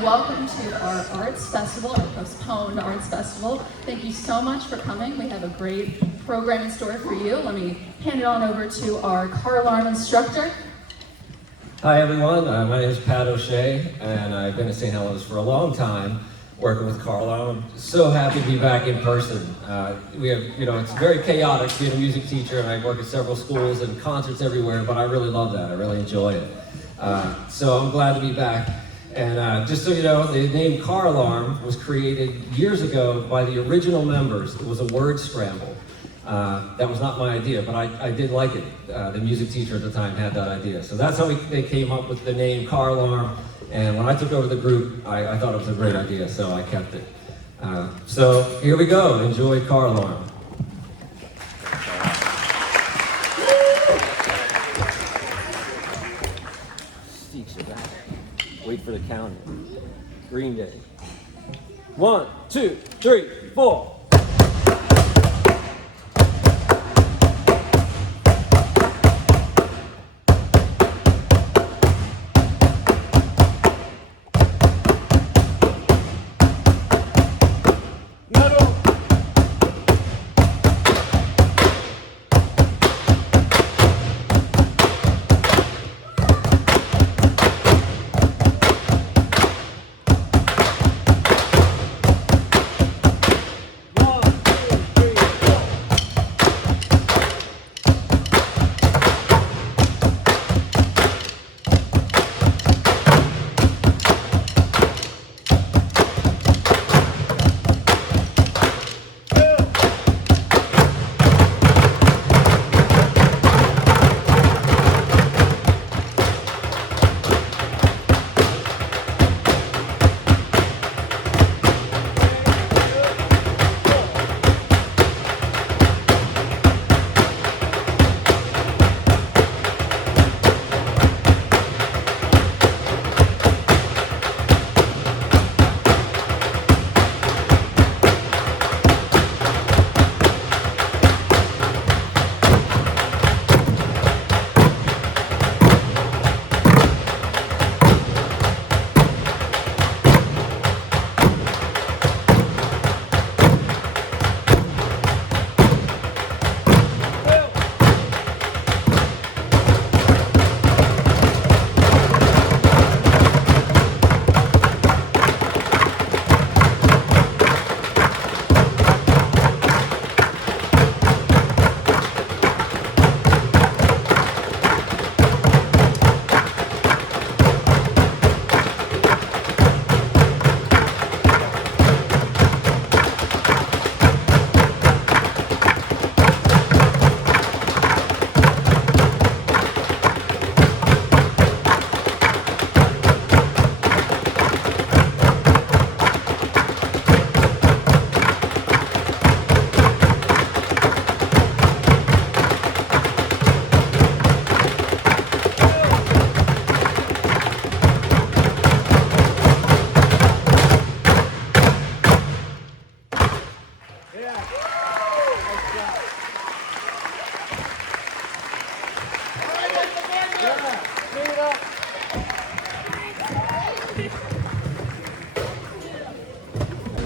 and welcome to our Arts Festival, our postponed Arts Festival. Thank you so much for coming. We have a great program in store for you. Let me hand it on over to our car alarm instructor. Hi everyone, my name is Pat O'Shea, and I've been at St. Helens for a long time, working with Carlo. I'm so happy to be back in person. We have, it's very chaotic being a music teacher, and I work at several schools and concerts everywhere, but I really love that. I really enjoy it. So I'm glad to be back. And just so you know, the name Car Alarm was created years ago by the original members. It was a word scramble. That was not my idea, but I did like it. The music teacher at the time had that idea. So that's how they came up with the name Car Alarm. And when I took over the group, I thought it was a great idea, so I kept it. So here we go. Enjoy Car Alarm. Wait for the counter. Green Day. 1, 2, 3, 4.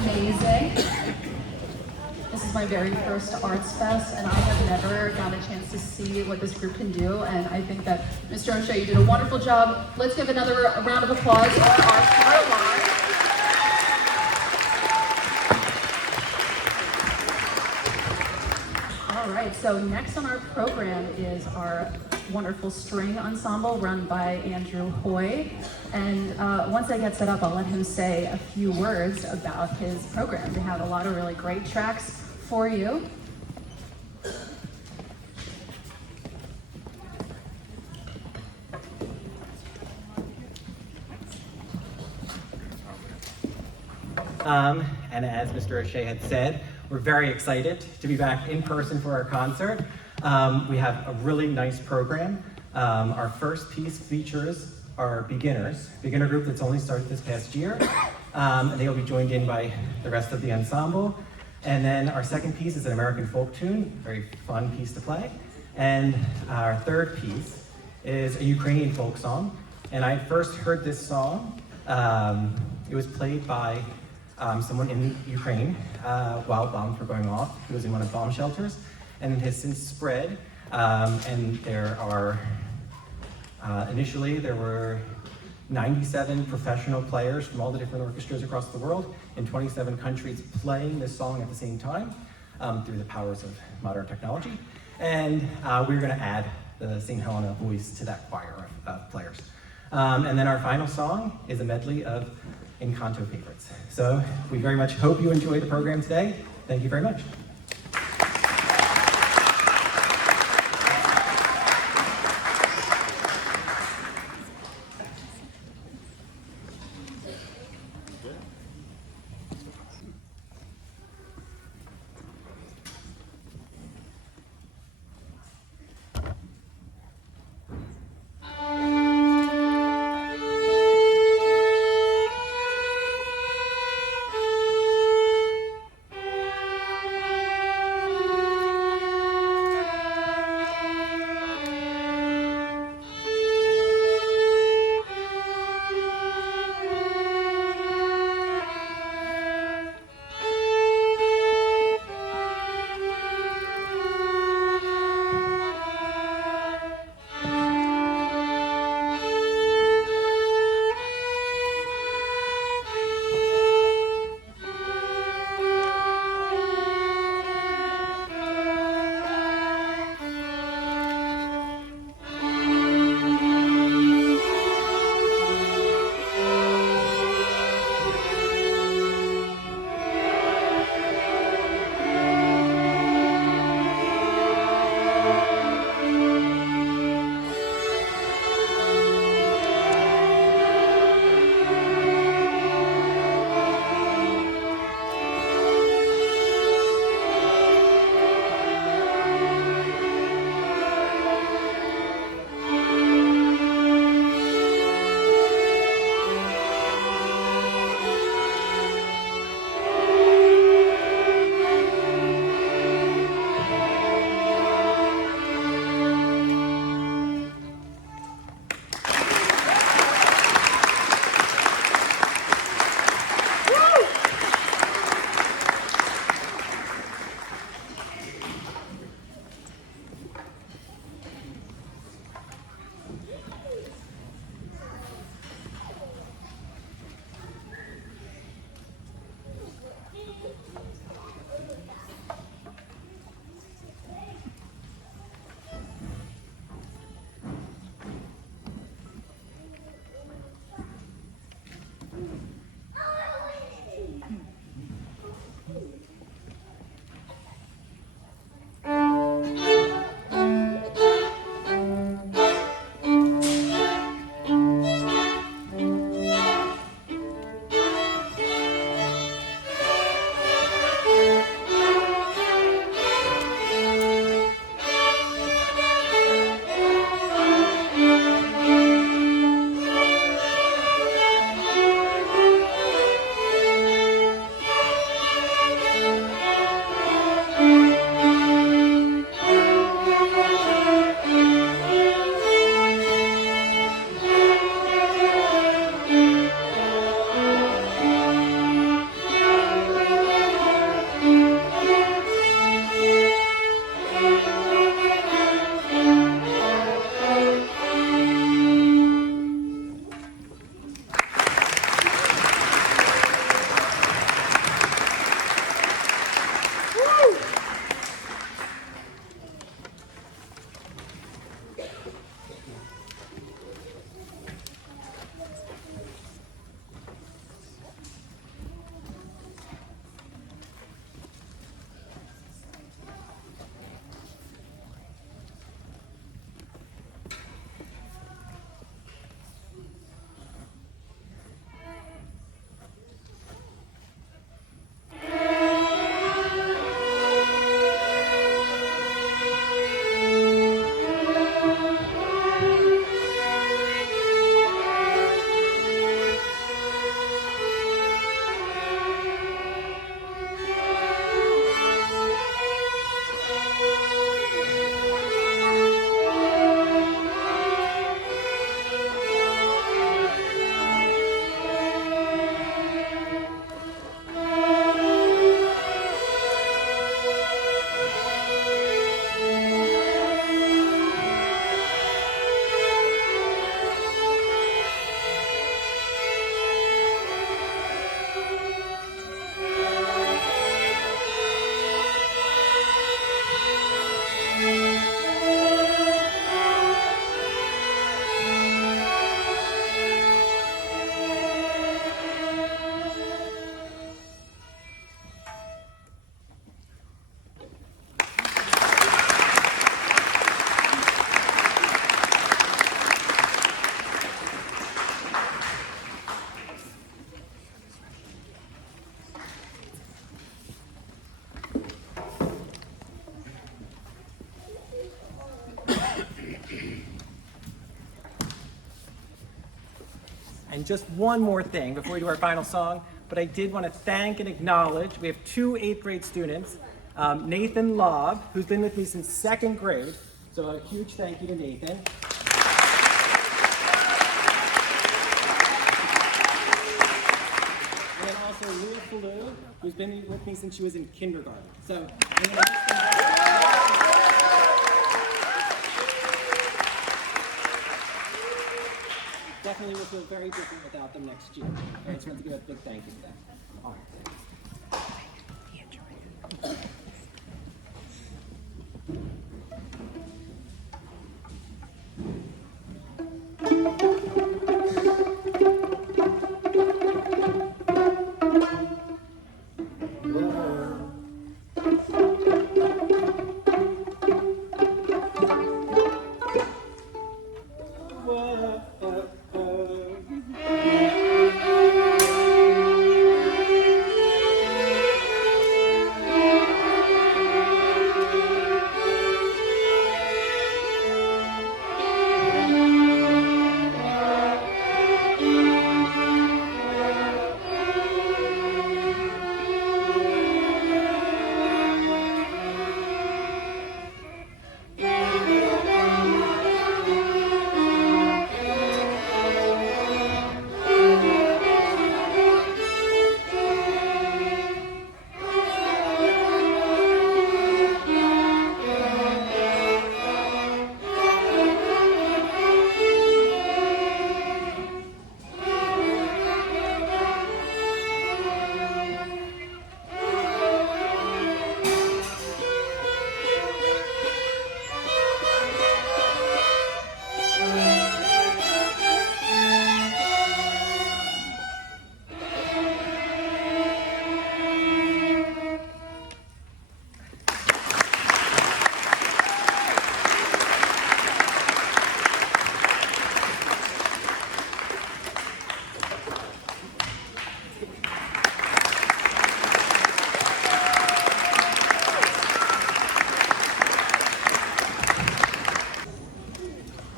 Amazing. This is my very first Arts Fest, and I have never gotten a chance to see what this group can do, and I think that Mr. O'Shea, you did a wonderful job. Let's give another round of applause for our Car Alarm. All right, so next on our program is our wonderful string ensemble run by Andrew Hoy. And once I get set up, I'll let him say a few words about his program. They have a lot of really great tracks for you. And as Mr. O'Shea had said, we're very excited to be back in person for our concert. We have a really nice program. Our first piece features our beginner group that's only started this past year. And they will be joined in by the rest of the ensemble. And then our second piece is an American folk tune, very fun piece to play. And our third piece is a Ukrainian folk song. And I first heard this song It was played by someone in Ukraine while bombs were going off. He was in one of the bomb shelters, and it has since spread. And there are, initially there were 97 professional players from all the different orchestras across the world in 27 countries playing this song at the same time through the powers of modern technology. And we're going to add the St. Helena voice to that choir of players. And then our final song is a medley of Encanto favorites. So we very much hope you enjoy the program today. Thank you very much. just one more thing before we do our final song, but I did want to thank and acknowledge, we have two 8th grade students, Nathan Lobb, who's been with me since 2nd grade, so a huge thank you to Nathan. And also Louis Falou, who's been with me since she was in kindergarten. So, definitely will feel very different without them next year. I just want to give a big thank you to them. All right.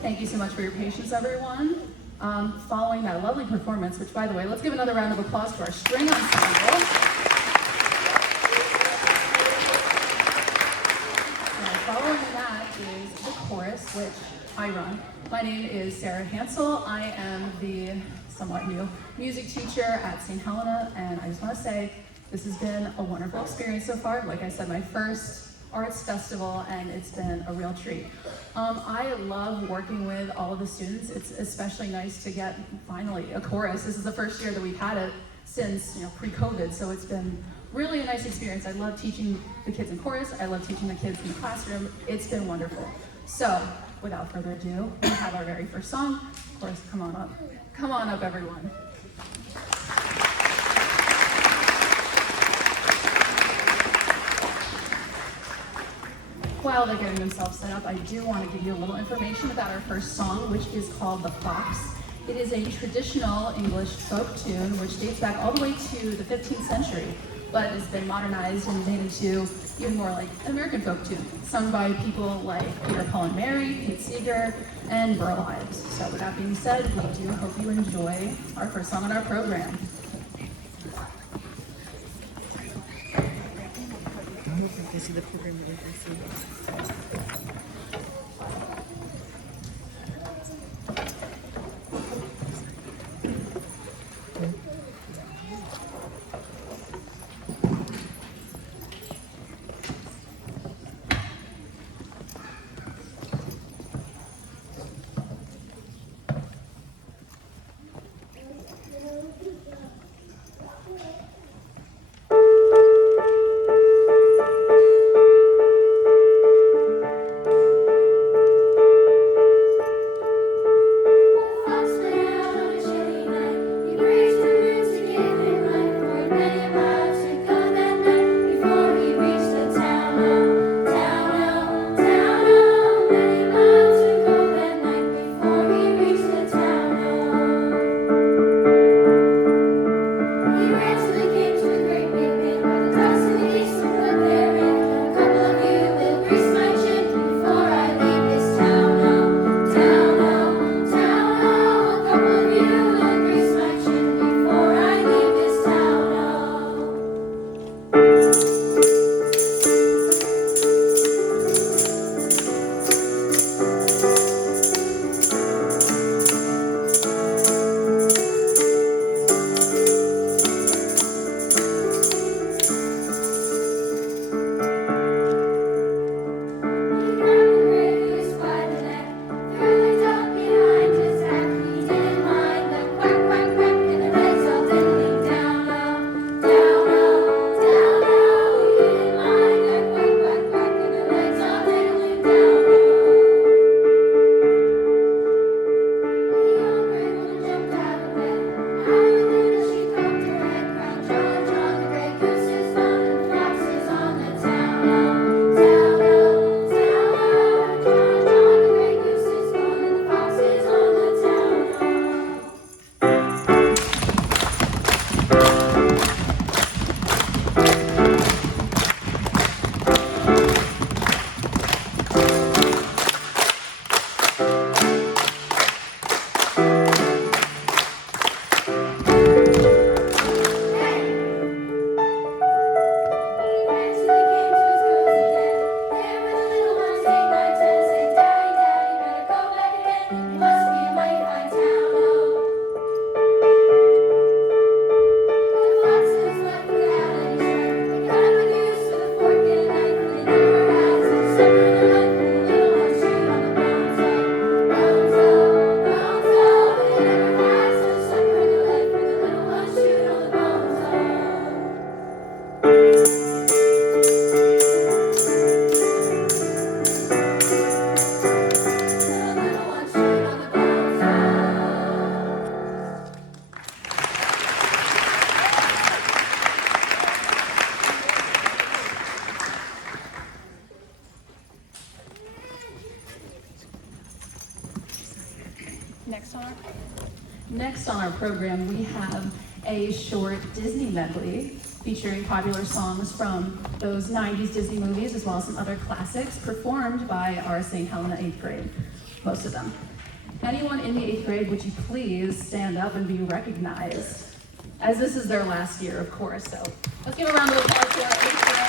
Thank you so much for your patience, everyone. Following that lovely performance, which, by the way, let's give another round of applause to our string ensemble. And following that is the chorus, which I run. My name is Sarah Hansel. I am the somewhat new music teacher at St. Helena, and I just want to say this has been a wonderful experience so far. Like I said, my first arts festival, and it's been a real treat. I love working with all of the students. It's especially nice to get finally a chorus. This is the first year that we've had it since pre-COVID, so it's been really a nice experience. I love teaching the kids in chorus. I love teaching the kids in the classroom. It's been wonderful. So without further ado, we have our very first song. Of course, come on up. Come on up, everyone. While they're getting themselves set up, I do want to give you a little information about our first song, which is called The Fox. It is a traditional English folk tune, which dates back all the way to the 15th century, but has been modernized and made into even more like an American folk tune, sung by people like Peter, Paul and Mary, Pete Seeger, and Burl Ives. So with that being said, we do hope you enjoy our first song on our program. They see the program that they can see. Next on our program, we have a short Disney medley featuring popular songs from those 90s Disney movies, as well as some other classics, performed by our St. Helena 8th grade, most of them. Anyone in the 8th grade, would you please stand up and be recognized? As this is their last year, of course, so let's give a round of applause to our 8th grade.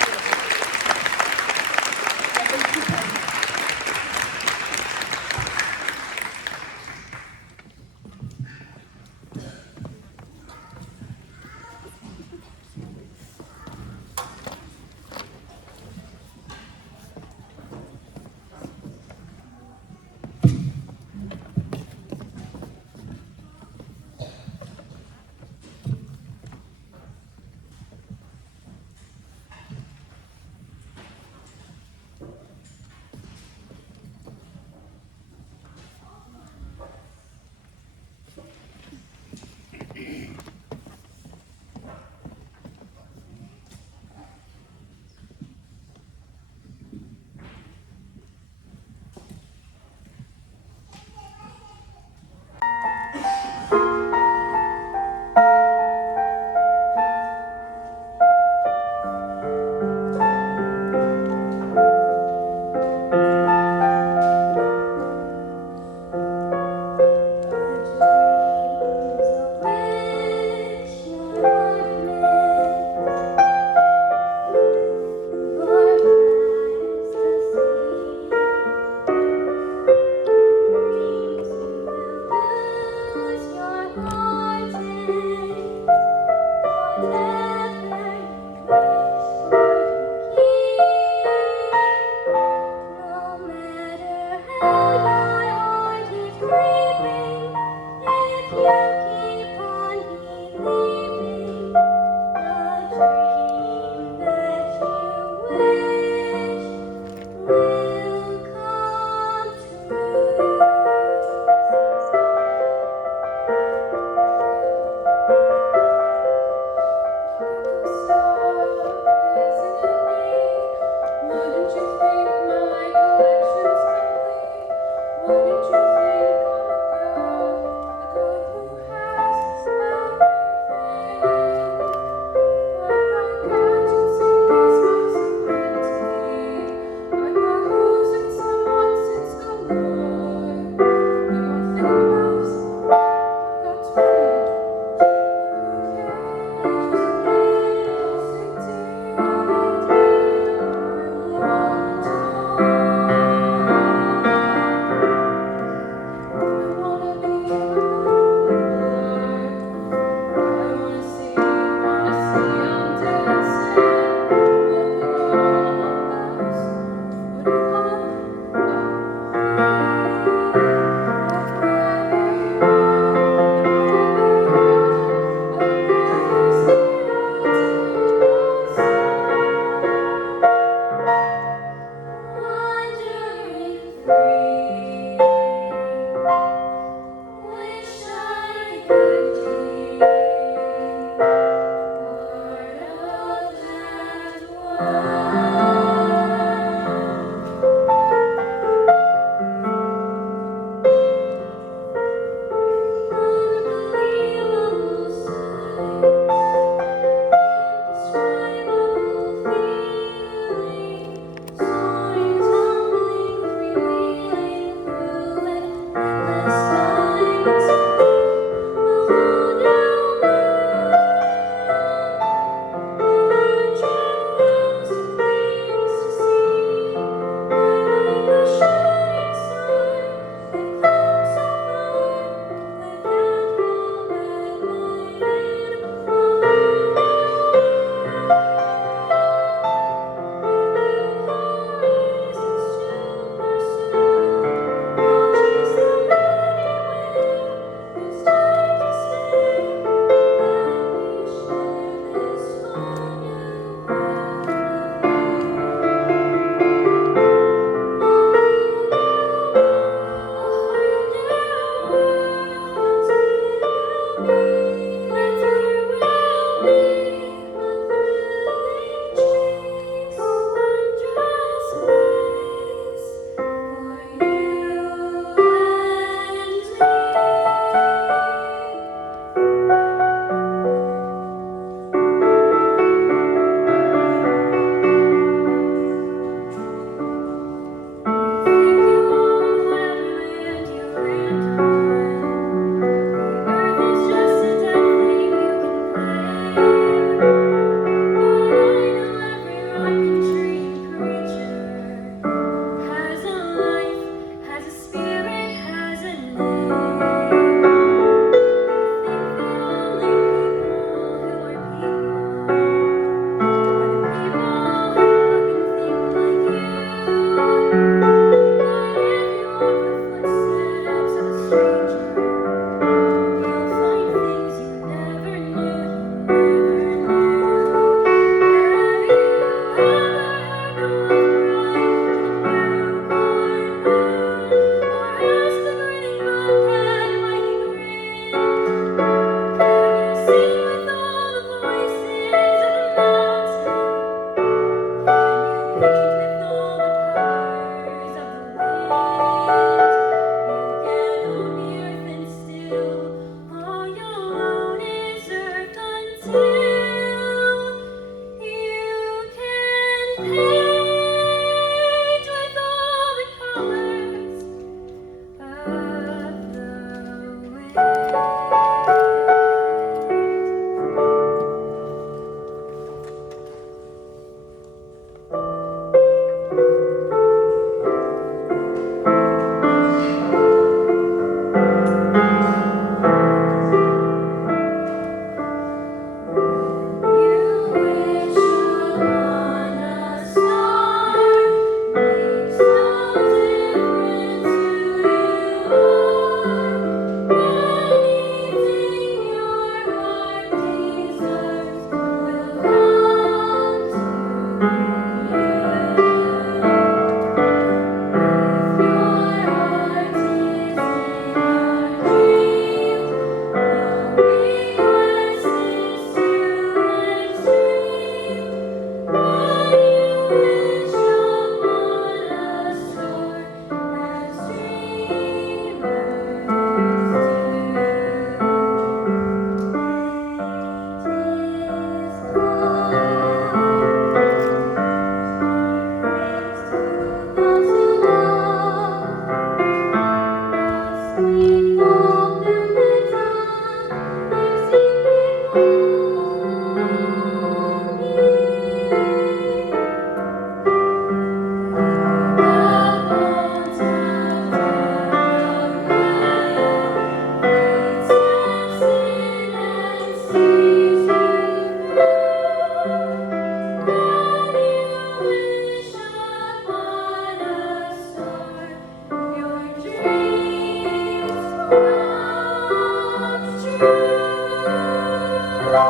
So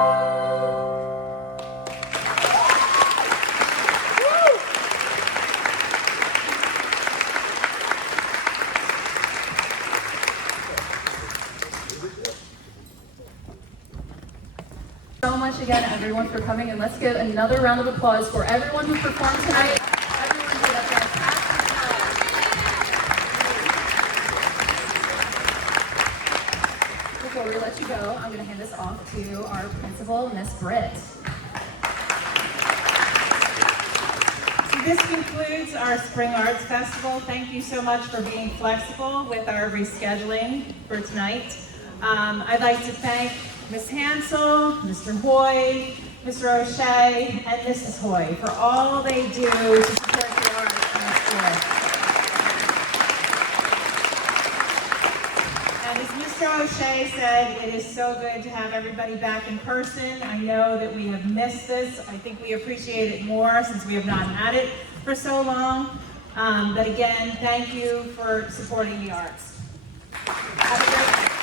much again, everyone, for coming, and let's give another round of applause for everyone who performed tonight. Everyone did a fantastic job. Before we let you go, I'm going to hand this off to our principal, Miss Britt. So this concludes our Spring Arts Festival. Thank you so much for being flexible with our rescheduling for tonight. I'd like to thank Ms. Hansel, Mr. Hoy, Mr. O'Shea, and Mrs. Hoy for all they do to support the arts in the school. And as Mr. O'Shea said, it is so good to have everybody back in person. I know that we have missed this. I think we appreciate it more since we have not had it for so long. But again, thank you for supporting the arts. Have a great night.